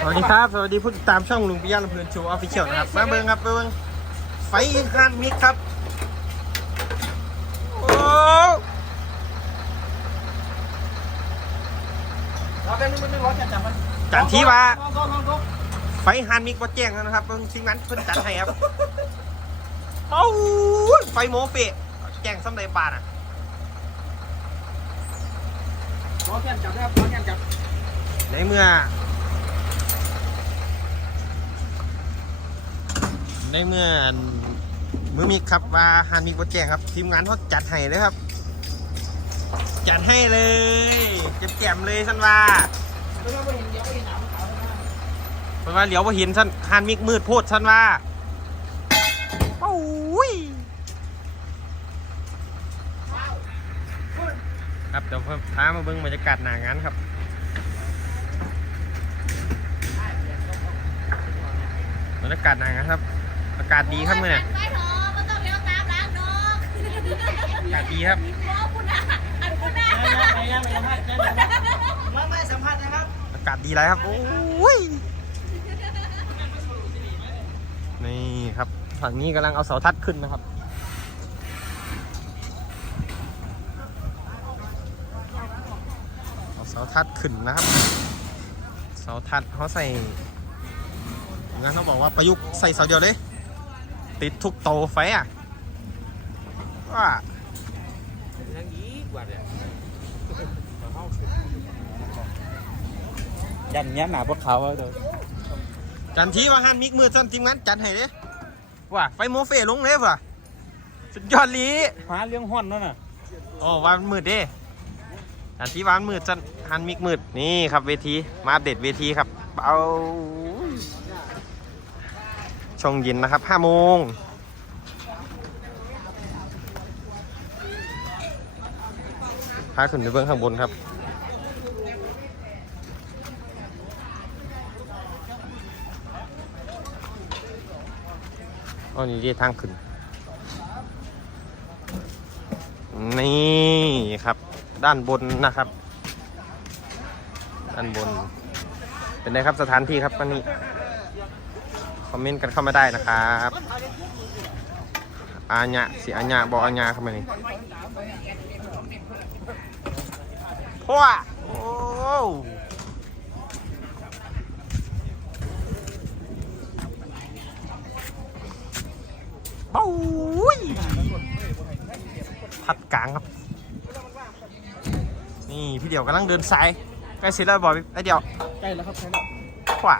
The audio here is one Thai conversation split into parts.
สวัสดีครับ สวัสดีผู้ติดตามช่องลุงปิยะลำเพลินโชว์ออฟฟิเชียลนะครับ มาเบิ้งครับมาเบิ้งไฟฮันมิกครับ โอ้เราเป็นมันไม่ร้อนจัดจับมันจันทีว่าลองลองลองลองไฟฮันมิกว่าแจ้งแล้วนะครับเบิ้งสิ่งนั้นเพิ่นจัดให้ครับโอ้ยไฟโมเฟะแจ้งซ้ำใดปานอะร้อนแกนจับนะครับร้อนแกนจับในเมื่อ ในเมื่อมือมิกครับว่าฮันมิกว่าแจ้งครับ ทีมงานเขาจัดให้เลยครับ จัดให้เลยแจ่มๆเลยสันว่าไปเห็นเดี๋ยวไปเห็นหนามขาวนะเพราะว่าเหลียวว่าเห็นสันฮันมิกมืดโพดสันว่าโอ้ยครับเดี๋ยวพามาเบิ้งบรรยากาศหนางานครับบรรยากาศหนางานครับากาศดีครับเมื่อเนี่ยไปเถอะไม่ต้องเลี้ยวตามร้านดอกอากาศดีครับโอ้คุณอะอันคุณอะไม่ไม่ไม่ไม่ไม่ไม่สัมผัสนะครับอากาศดีไรครับโอ้ยนี่ครับฝั่งนี้กำลังเอาเสาทัดขึ้นนะครับเอาเสาทัดขึ้นนะครับ เสาทัดเขาใส่งั้นเขาบอกว่าประยุกต์ใส่เสาเดียวเลย ติดทุกโตไฟอะว่ายังยีกว่าเนี่ยยันเนี้ยหนาพวกเขาเด้อจันทีว่าหันมิกมือสั้นทีมงานจันให้เด้ว่าไฟโมเฟลงเลยว่ะสุดยอดลีหาเรื่องห้อนนั่นน่ะโอ้วามันมืดเด้จันทีวามันมืดจันหันมิกมืดนี่ครับเวทีมาอัปเดตเวทีครับเอา ช่วงเย็นนะครับ5โมงพาขึ้นไปเบื้องข้างบนครับอ๋อนี่เรียกทางขึ้น นี่ครับ ด้านบนนะครับ ด้านบน เป็นไงครับสถานที่ครับวันนี้ คอมเมนต์กันเข้ามาได้นะครับอาญะสิอาญะบอกอาญะเข้ามานี่ว้าโอ้โอ้ยพัดกลางครับ นี่พี่เดี่ยวกำลังเดินสายใกล้เสร็จแล้วบอกไอเดี่ยวใกล้แล้วครับใกล้แล้วขวา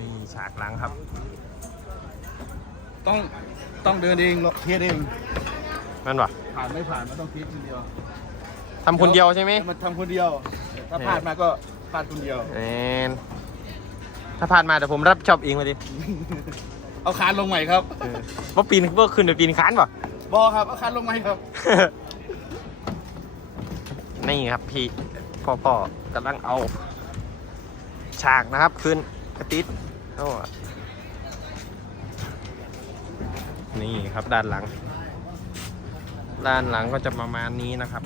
นี่ฉากหลังครับ ต้องต้องเดินเองเทียเอง นั่นวะผ่านไม่ผ่านมันต้องคิดคนเดียวทำคนเดียวใช่ไหมมันทำคนเดียว ถ้าผ่านมาก็ผ่านคนเดียวแอนถ้าผ่านมาเดี๋ยวผมรับผิดชอบเองมาดิเอาคานลงใหม่ครับเออว่าปีนเพื่อขึ้นเดี๋ยวปีนขานป่ะบอครับเอาคานลงใหม่ครับ นี่ครับพี่พ่อพ่อกำลังเอา ฉากนะครับขึ้นกระติด เอาอะนี่ครับด้านหลัง ด้านหลังก็จะประมาณนี้นะครับ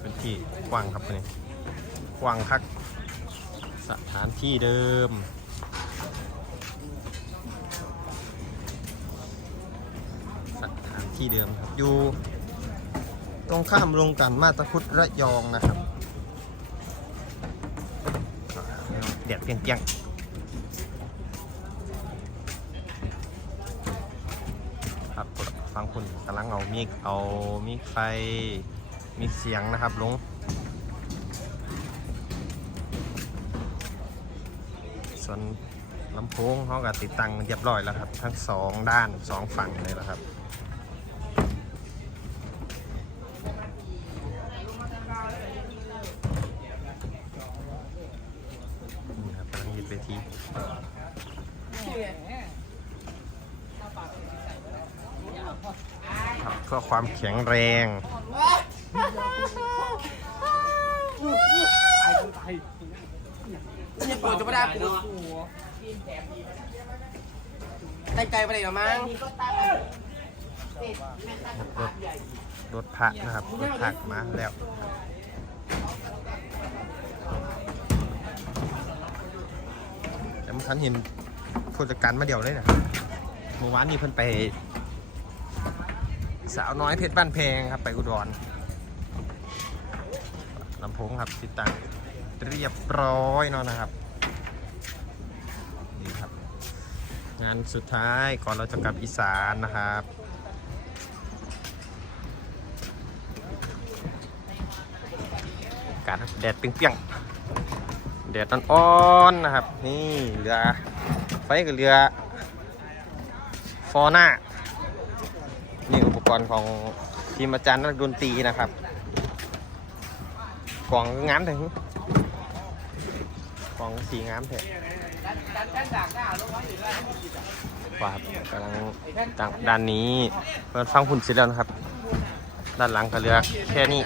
เป็นที่กว้างครับนี่กว้างคักสถานที่เดิมสถานที่เดิมครับอยู่ ตรงข้ามโรงกลันมาตาพุทธระยองนะครับเดียดเปียงๆครับฟังคุณกำลังเอามีเอามีไฟมีเสียงนะครับลงส่วนลำโพงเขาก็ติดตั้งเรียบร้อยแล้วครับ ทั้งสองด้านสองฝั่งเลยแล้วครับ ครับเพื่อความแข็งแรง นี่ปวดจะไม่ได้ปวดแต่งใจไปไหนหรอมั้งรถรถพระนะครับรถผักมาแล้ว แต่มันทันเห็นผู้จัดการมาเดียวเลยนะเมื่อวานนี้เพิ่นไป สาวน้อยเพชรบ้านแพงครับ ไปอุดรลำโพงครับติดตั้งเรียบร้อยเนาะนะครับนี่ครับ งานสุดท้ายก่อนเราจะกลับอีสานนะครับการแดดเปรี้ยงๆ แดดอ่อนๆนะครับ นี่เรือไฟกับเรือฟอร์น่านี่อุปกรณ์ของทีมอาจารย์นักดนตรีนะครับกล่องงามถึงกล่องสีงามเถอะว่าครับกำลังต่างด้านนี้เปิดฟังหุ่นเสร็จแล้วนะครับ ด้านหลังก็เหลือแค่นี้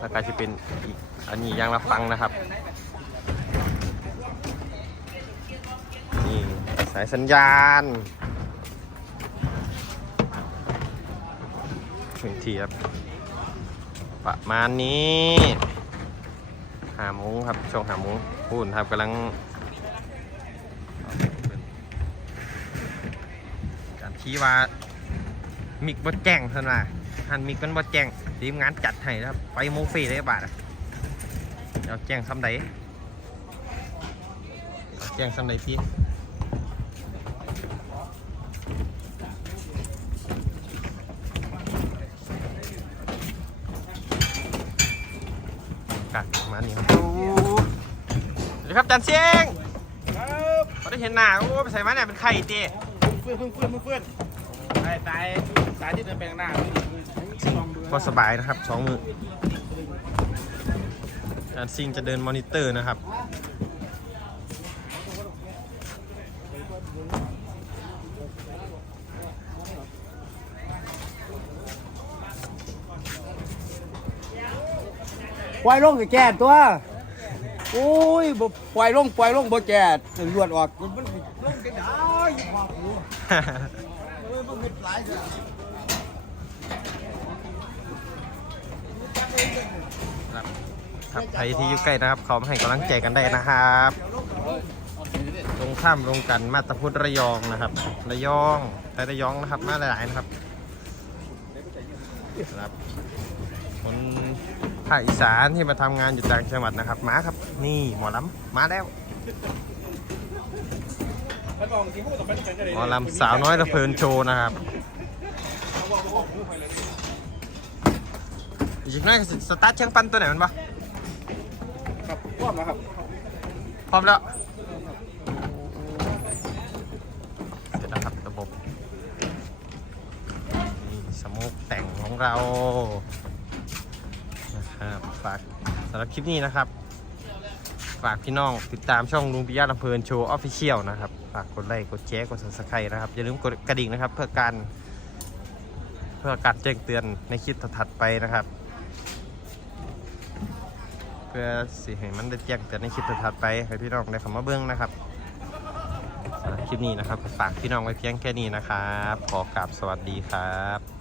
แล้วก็จะเป็นอีกอันนี้ยังละฟังนะครับ สายสัญญาณถึงทีครับ ประมาณนี้หามุ้งครับช่วงหามุ้งพูดครับกำลัง การที่ว่ามิกบดแจ้งเท่านั้นว่าหันมิกมันบดแจ้งทีมงานจัดให้ครับ ไปโมฟีได้บาทอะเดี๋ยวแจ้งซ้ำใดแจ้งซ้ำใดพี่ กันประ มาณนี้ครับสวัสดีครับจันเชียงครับพอได้เห็นหน้าโอ้ไปใส่มาเนี่ยเป็นไข่ตีเพื่อนเพื่อนเพื่อนเพื่อนสายสายสายที่เดินไปข้างหน้าก็สบายนะครับสองมือจันซิงจะเดินมอนิเตอร์นะครับ ปล่อยลงกับแก่ตัวโอ้ยบ่ปล่อยลงปล่อยลงบ่แก่ลวดออกมันมันลงกันได้ขอบคุณเอ้ยมันเงินหลายจ้ะครับครับใครที่อยู่ใกล้นะครับ เขามาให้กำลังใจกันได้นะครับตรงข้ามโรงกันมาตาพุทธระยองนะครับ ระยองไประยองนะครับ มาหลายๆนะครับครับคน ภาคอีสานที่มาทำงานอยู่ต่างจังหวัดนะครับมาครับ นี่หมอลำมาแล้วหมอลำสาวน้อยระเพลินโชว์นะครับอีกหน่อยก็สิสตาร์ทเชียงปันตัวไหนมันปะครับพร้อมแล้วครับพร้อมแล้วเสร็จแล้วครับระบบนี่สมุกแต่งของเรานะครับ ฝากสำหรับคลิปนี้นะครับ ฝากพี่น้องติดตามช่องลุงปิยะลำเพลินโชว์ออฟฟิเชียลนะครับ ฝากกดไลค์กดแชร์กด subscribe นะครับ อย่าลืมกดกระดิ่งนะครับ เพื่อการ เพื่อการแจ้งเตือนในคลิปถัดๆไปนะครับ เพื่อสิให้มันได้แจ้งเตือนในคลิปถัดๆไปให้พี่น้องได้เข้ามาเบิ้องนะครับสำหรับคลิปนี้นะครับฝากพี่น้องไว้เพียงแค่นี้นะครับ ขอกราบสวัสดีครับ